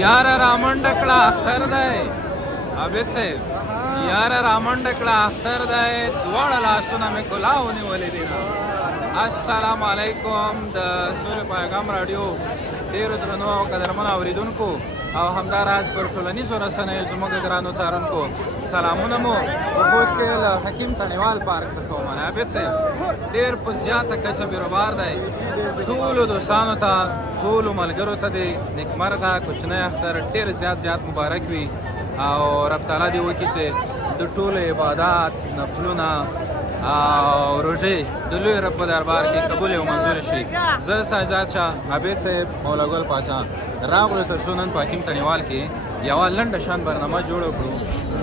یار رامنډه کړه اختر دی عابد صاحب یار رامنډه کړه اختر دی دواړه لاسونه مې کلا ونیولې دي السلام علیکم د سولې پیغام راډیو ډېرو درنو او قدرمنو اورېدونکو او همداراز پر ټولنیزو رسنیو زموږ ګرانو څارونکو سلامونه مو په خوست کې له حکیم تڼیوال پارک څخه ومنه عابد صاحب ډېر په زیاته کچه بیروبار دی ټولو دوستانو ته ټولو ملګرو ته د نیکمرغه کوچنی اختر ډېر زیات مبارک وي او رب تعالی دې وکړي چې د ټولو عبادات نفلونه او روژې د لوی رب په دربار کې قبول او منظور شي زه ساجاد شاه عابد صاحب مولا ګل پاچا راغلو تر څو نن په حکیم تڼیوال کې یوه لنډه شان برنامه جوړه کړو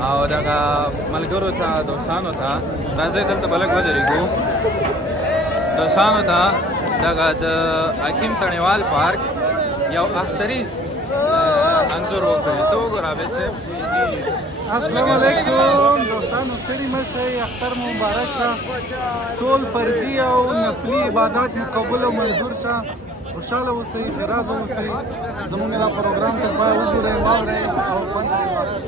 او دغه ملګرو ته دوستانو ته راځئ دلته به لږ ودرېږو دوستانو ته دغه د حکیم تڼیوال پارک یو اختریز انځور وکړئ ته وګوره عابد صاحب السلام علیکم دوستانو ستړي مه شئ اختر مو مبارک شه ټول فرضي او نفلي عبادات مو قبول او منظور شه خوشحاله اوسئ ښېرازه اوسئ زموږ دا پروګرام تر پایه وګورئ واورئ او خوند ترې واخلئ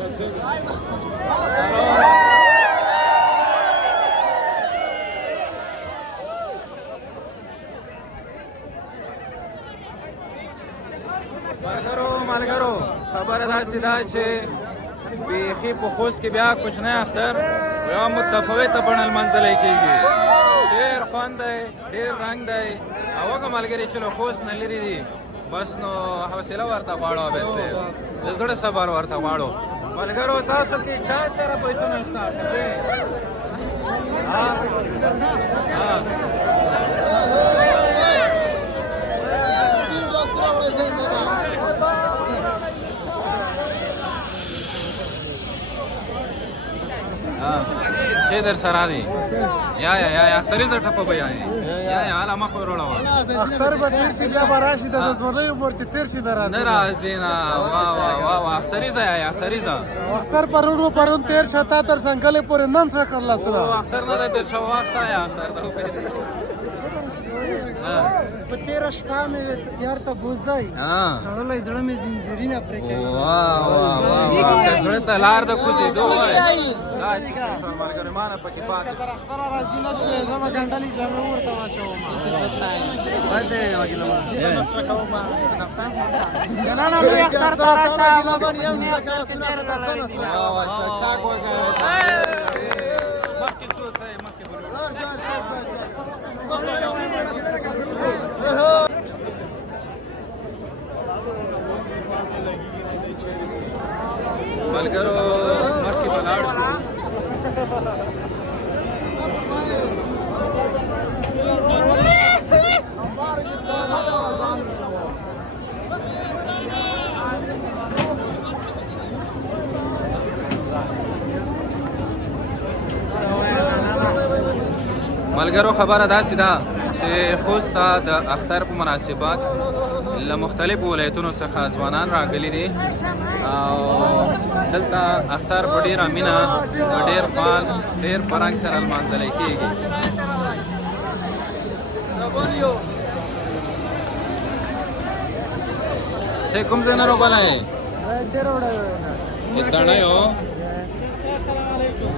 ملګرو خبره داسې ده چې بیخي په خوست کې بیا کوچنی اختر یوه متفاوته بڼه لمانځلی کېږي ډېر خوند دی ډېر رنګ دی او هغه ملګري چې له خوست نه لرې دي بس نو حوصله ورته غواړو عابد صاحب د زړه صبر ورته غواړو ملګرو تاسو کې چا سره بیتونه شته چه در سره دی یا اختریزه ټپه به یا حالا مخ وروړوه اختر به تېر شي بیا به راشي د ځوانیو پور چې تېر شي نه راځي نه راځي نه واه اختریزه یا اختریزه اختر پرون تېر شه تا تر څنګلې پورې نن څه کړ لاسونه اختر نه دی تېر شوی وخته یا اختر ده په تېره شپه مې یار ته بوزئ تړلی زړه مې زنځیرونه پرې کوي واه زړه ته لار د کوزېدو وایي دا چې څه شول ملګرو ما نه پکې پاتې تر اختره راځي نه شوې زه به ګنډلې جامې ورته واچوم جنانه لوی اختر ته راشه چاک وکړه مخکې څو ځای مخکې ملګرو مخکې به لاړ شو ملګرو خبره داسې ده چې خوست ته د اختر په مناسبت له مختلفو ولایتونو څخه ځوانان راغلي دي او دلته اختر په ډېره مینه ډېر خوند ډېر په رنګ سره لمانځلی کېږي ته کوم ځای نه راغلی یې دڼی یو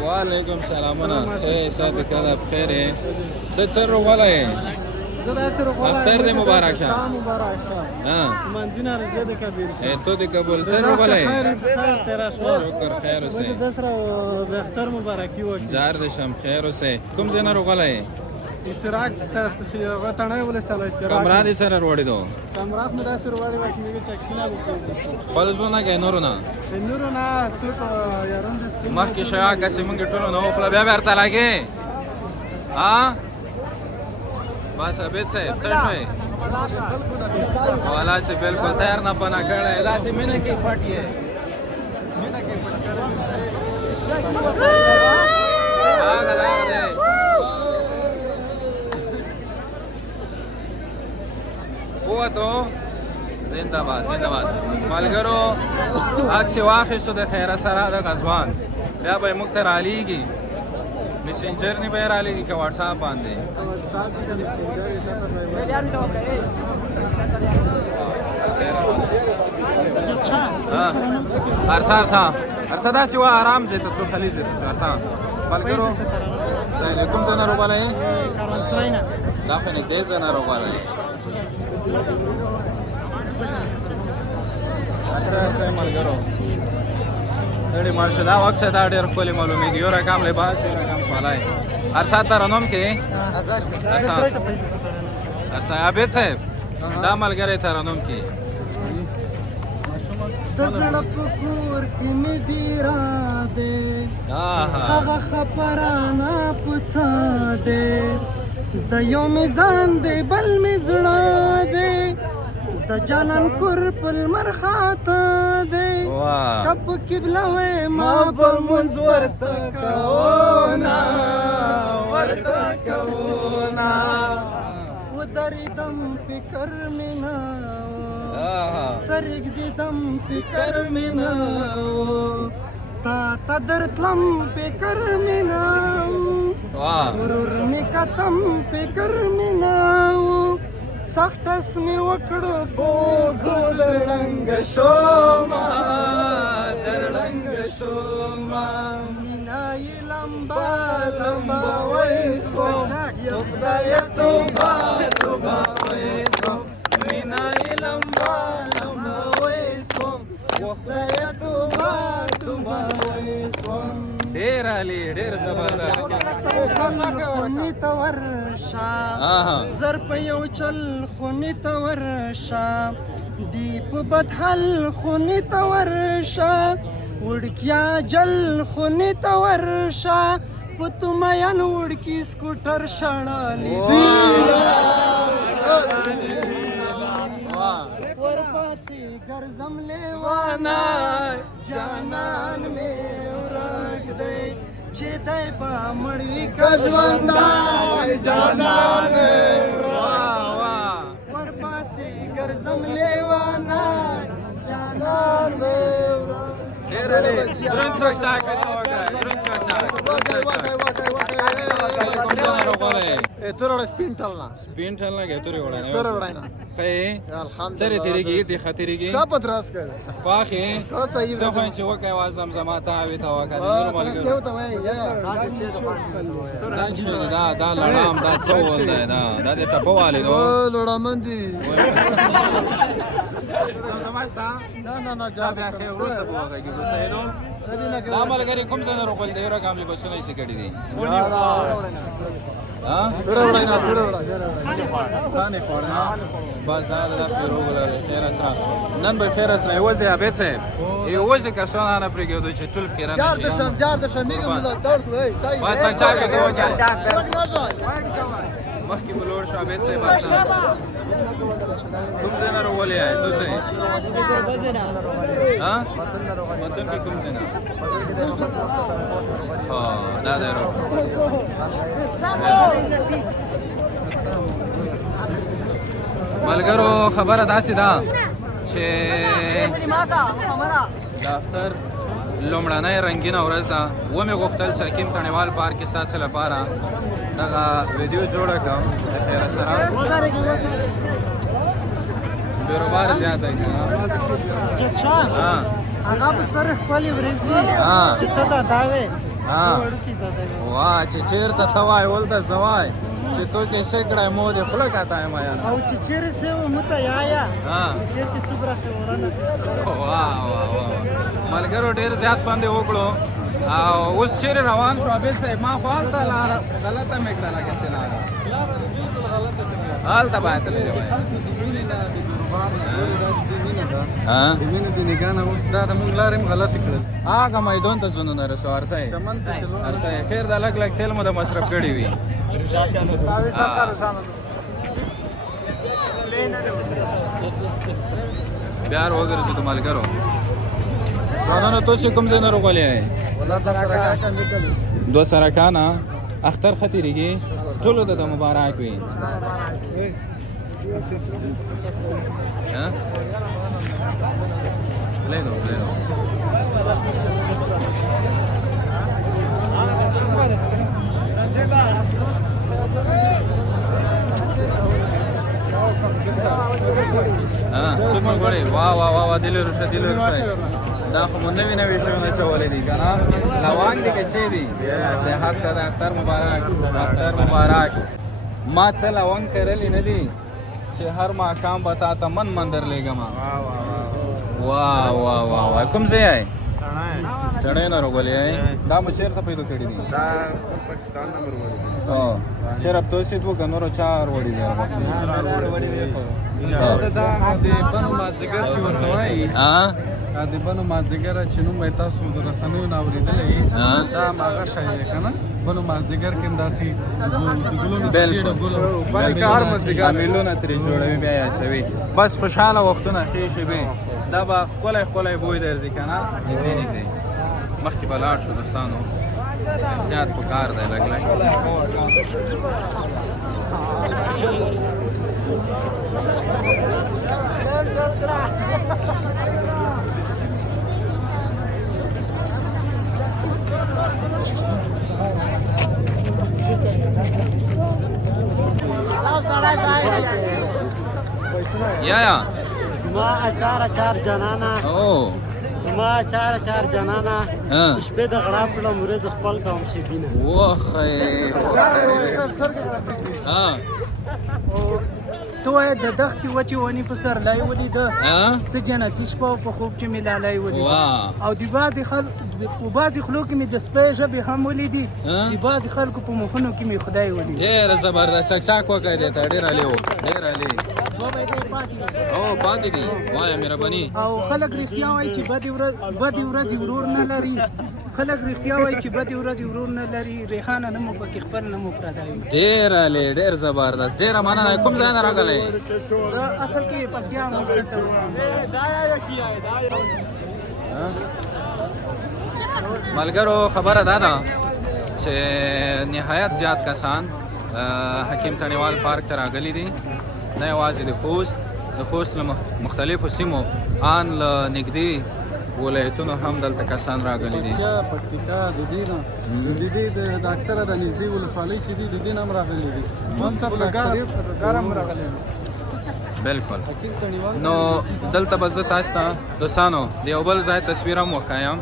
وعلیکم سلامونه ښه ساتې که ده بخیر یې ته څه راغلی یې اختر دې مبارک شه منځونه رضا دې کبیر شه تو دې قبول څه راغلی یې تیرا شکر خیر اوسئ د سره د اختر مبارکي وکړي زار دې شم خیر اوسئ کوم ځای نه راغلی یې اشراق هغه تڼۍ ولسوالۍ اشراق کمره دې سره وروړې دو کمرات مې داسې وروړې وه چې مې چکسونه وکړي خپل زونه کې نورو نه نورو نه څوک یاران دې سپین مخکې شیا کسې مونږ ټولو نه وخوله بیا بېرته لګې بس عابد صاحب څه شوی والا چې بالکل تیار نه پناه کړی داسې مینه کې پټ یې ووتو زنده‌باد ملګرو عکس یې واخیستو د خیره سره د غزوان بیا به یې موږ ته رالیږي میسنجر نه به یې رالیږي که واټساپ باندې ارڅه داسې وه ارام ځای ته څو خلي ځای ته څو ارڅه ملګرو سهیل کوم ځای نه روغوالی دا خو نږدې ځای نه روغوالی ملګرو ډېرې ماشه دا وخت دا ډېر ښکلې معلومېږي یو رقم لباس یو رقم خولۍ ارڅه ترنم کې ارڅه عابد صاحب دا ملګری ترنم کې د زړه په کور کې مې دی را دی هغه خبرانه پوڅه دی د یو میزان دی بل مې زړه دی د جانان کور په لمر خاته دی کب قبله وې ما به مونځ ورته کوونه ودرېدم فکر مې نه سرګدم فکر مې نه تا ته درتلم فکر مې نه ورور مې کتم فکر مې نه سختس مې وکړو بوګو درړنګ شوما مینا یې لمبا لمبا وایسو یو خدای توبه وایسو مینا یې لمبا لمبا وایسو یو خدای توبه وایسو ډېر علي ډېر زبردست خونی ته ورشه زر په یو چل خونی ته ورشه دی په بدحل خونی ته ورشه وړکیا جل خونی ته ورشه په تمیان وړکي سکوټر شړالی دی ورپاسې ګرځم لیوانا جانان مې ورک دی چې دی به مړ وي که ژوندی جانان مې ورپاسې ګرځم لیوانا جانان مې ورک ډېر علي دروند څوک چاک دی وکړه دروند څوک چاک تورړ سپین ټلنا سپین ټل نه ګټوري وړاندې تور وړاندې خې الحمدلله سره تیریږي دي خاطرېږي کا پدراس کړ واخې کا صحیح څه خو چې وکای وا زمزمه تا وی تا وکړه څه ته وای یا دا لړام دا څه ول دی دا د ټپوالې نو لړامندي زمزمه ستا نه ځا بیا خې ورسره بوغږي وسایلو دا ملګری کوم څنګه روغل دی را کوم بسونه یې سکړي دي ها تور وړاندې تور وړاندې خانه خورنا بازار د پیروغل خیر سره نن به خیر سره وځي ابيت صاحب وځي که سونه نه پرګیدو چې ټول کې را جار د شمیګه مل درد وای صحیح واسه چا کې دی مخکې بلور شو ابيت صاحب کوم ځای نه ورولې ہے تاسو ها متن کې کوم ځای نه دا درو ملګرو خبره داسې ده چې دفتر لومړنۍ رنګینه ورځ ده ومې غوښتل چې حکیم تڼیوال پارک کې ستاسې لپاره دغه ویډیو جوړه کړم د خیره سره بیروبار زیاته دی هغه په سره خپلې ورځې وي چې ته دا داوې وړوکي دا داوې واه چې چېرته ته وایې ولته زه وایې چې تو کې څه کړی مو دې خوله کاته یم یاره او چې چیرې څه و مته یا چېرته تو برخې وړنه واه ملګرو ډېر زیات باندې وکړو او اوس چیرې روان شو عابد صاحب ما خو هلته لاره غلطه مې کړه لکه چې لاره هلته باید تللی وای د مینې د نګاه نه اوس دا د مونږ لارې هم غلطې کړل هغه میدان ته ځو نه رسو ارڅه چمن ته چلو ارڅه خیر د لګ لګ تیل مو د مصرف کړی وي بیا وګرځو د ملګرو ځانونه تاسو کوم ځای نه راغلي دو سرکانه اختر خطرېږي ټولو ته د مبارک وي Leno. څوک ملګری وا دې لرو شه دا خو مو نوي شیونه چولې دي که نه لونګ دي که څه دي صحت ته د اختر مبارک ما څه لونګ کرلي نه دي چې هر ماښام به تا ته من درلېږم واه کوم ځای یې تڼۍ نه راغلی یې دا مو چېرته پیدا کړي دي پاکستان نه وروړي صرف توسې دوه که نورو چا وروړي دي دا د بنو مازدیګر چې ورته وایي د بنو مازدیګر چې نوم به تاسو د رسنیو نه اورېدلی دا هماغه شی دی که نه بنو مازدیګر کې هم داسې د ګلونو کیسې د ګلو میلونه ترې جوړوي بیا یې اچوي بس خوشحاله وختونه ښې شوې دا به ښکلی بوی درځي که نه نږدې مخکې به لاړ شو دوستانو احتیاط پکار دی لږ یا زما اچار جانانه زما اچار جانانه شپې د غړاپ کړم ورځ خپل کوم شګینه تو د دښتې وچې ونې په سرلای ولیده څه جنتي شپه په خوب چې مې لالی ولیده او د بعضې خلو کې مې د سپی ژبې هم ولیدي د بعضې خلکو په مخونو کې مې خدای ولیدي ډېره زبردست چکچاک وکړی دی ته ډېر علي و ډېر علي پاتې دي وایه مهرباني او خلک رښتیا وایي چې بدې ورځې ورور نه لري خلک رښتیا وایي چې بدې ورځې ورور نه لري ریحانه نه مو پکې خپل نه مو پردی ډېر علي ډېر زبردست ډېره مننه کوم ځای نه راغلی زه اصل کې پکتیا ملګرو خبره دا ده چې نهایت زیات کسان حکیم تڼیوال پارک ته راغلي دي نه یوازې د خوست له مختلفو سیمو ان له نږدې ولایتونو هم دلته کسان راغلي دي پکتیکا د دې نه د دې د اکثره د نږدې ولسوالۍ چې دي د دې هم راغلي دي ګرم راغلي بالکل نو دلته به زه تاسو ته دوستانو د یو بل ځای تصویر هم وښایم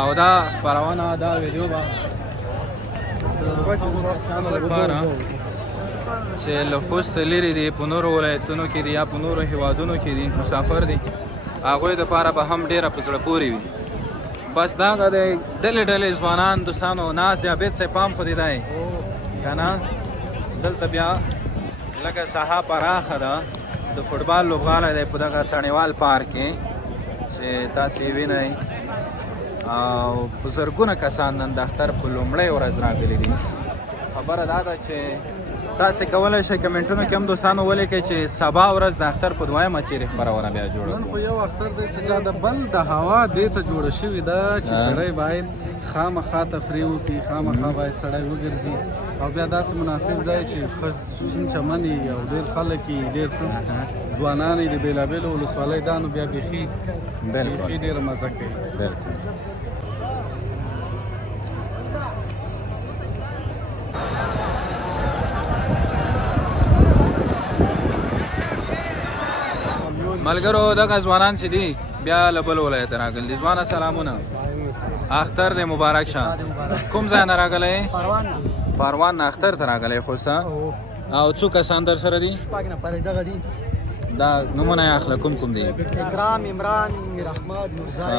او دا خپرونه دا ویډیو به لپاره چې له خوست لرې دي په نورو ولایتونو کې دي یا په نورو هیوادونو کې دي مسافر دي هغوی دپاره به هم ډېره په زړه پورې وي بس دغه دی ډلې ځوانان دوستانو ناز یا بید صاحب پام خو دی دی که نه دلته بیا لکه ساحه پراخه ده د فوټبال لوبغالی دی په دغه تڼیوال پارک کې چې تاسې وینئ او په زرګونه کسان نن د اختر په لومړۍ ورځ راغلي دي خبره دا ده چې تاسې کولی شئ کمنټونو کې هم دوستانو ولیکئ چې سبا ورځ د اختر په دویمه چیرې خپرونه بیا جوړه نن خو یو اختر دی سجاده بل د هوا دې ته جوړه شوې ده چې سړی باید خامخا تفریح وکړي خامخا باید سړی وګرځي او بیا داسې مناسب ځای چې شین چمن وي او ډېر خلک وي ډېر ځوانان وي د بېلابېلو ولسوالیو دا نو بیا بیخي ډېره مزه کوي ملګرو دغه ځوانان چې دي بیا له بل ولایته راغلي دي ځوانه سلامونه اختر دې مبارک شه کوم ځای نه راغلی پروان نه اختر ته راغلی خو څه او څو کسان در سره دي شپږ نفره دغه دي دا نومونه یې اخله کوم دي اکرام عمران میر احمد نورزای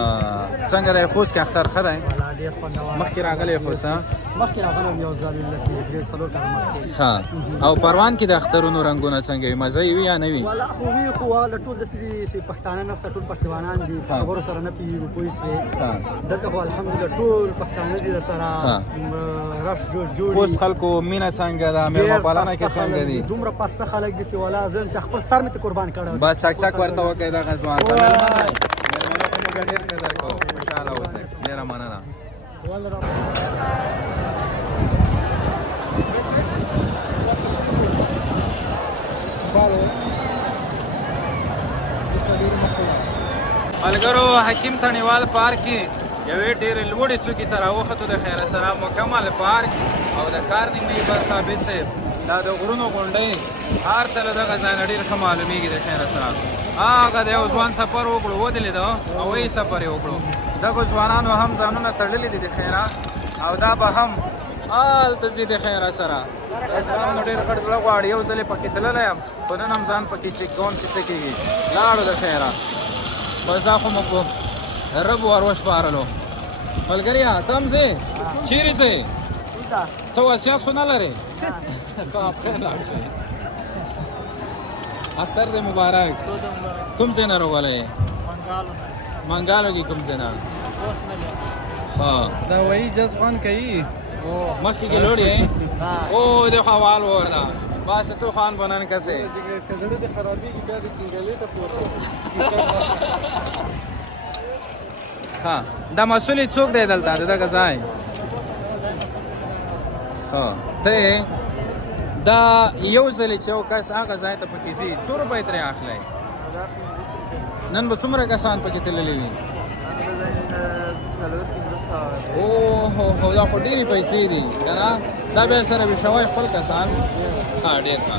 څنګه دی خوست کې اختر ښه دی ډېر خوندور مخکې راغلی خو څه مخکې راغلم یو ځل درې څلور کاله مخکې ښه او پروان کې د اخترونو رنګونه څنګه وي مزه یې وي یا نه وي والا خو وي خو والا ټول داسې پښتانه نسته ټول پرسیوانان دي خبرو سره نه پوهېږو پوه شوې دلته خو الحمدلله ټول پښتانه دي درسره رش جوړ خوست خلکو مینه څنګه ده مېلمه پالنه کې څنګه دي دومره پاسته خلک دي چې والا زه چې خپل سر مې ته قربان کړی بس چک ورته وکړئ دغه ځوان ته مېلمنو ته مو بیا ډېر قدر کوو خوشحاله اوسئ ډېره مننه ملګرو حکیم تڼیوال پارک کې یوې ډېرې لوړې څوکې ته راوختو د خیر سلام مکمل پارک او د کار نیمایي برخه عابد صاحب دا د غرونو غونډۍ هر ته له دغه ځای نه ډېر ښه معلومیږي د خیر سلام هغه د یو ځوان سفر وکړو ودلې ده او یې سفر یې وکړو دغو ځوانانو هم ځانونه تړلي دي د خیره او دا به هم هلته ځي د خیره سره ځانونه ډېر غټ زړه غواړي یو ځل یې پکې تللی یم خو نن هم ځان پکې چک کوم چې څه کېږي لاړو د خیره بس دا خو مو په رب ور وشپارلو ملګريه ته هم ځې چیرې ځې څه وصیت خو نه لرې په خیر لاړ شئ اختر دې مبارک کوم ځای نه راغلی یې منګالو کې کوم ځای نه ها دا وایي جذبان کوي مخکې کې لوړ یې او د حوال ورده بس تو خان بنن کسې که زړه دې خرابېږي بیا دې کنګلې ته پورته ها دا مسؤل څوک دی دلته دغه ځای ها ته دا یو ځل چې یو کس هغه ځای ته پکې ځي څو روپۍ ترې اخلی نن به څومره کسان پکې تللي وي اوهو دا خو ډېرې پیسې دي که نه دا بیا سره به شوی خپل کسان ها ډېر ښه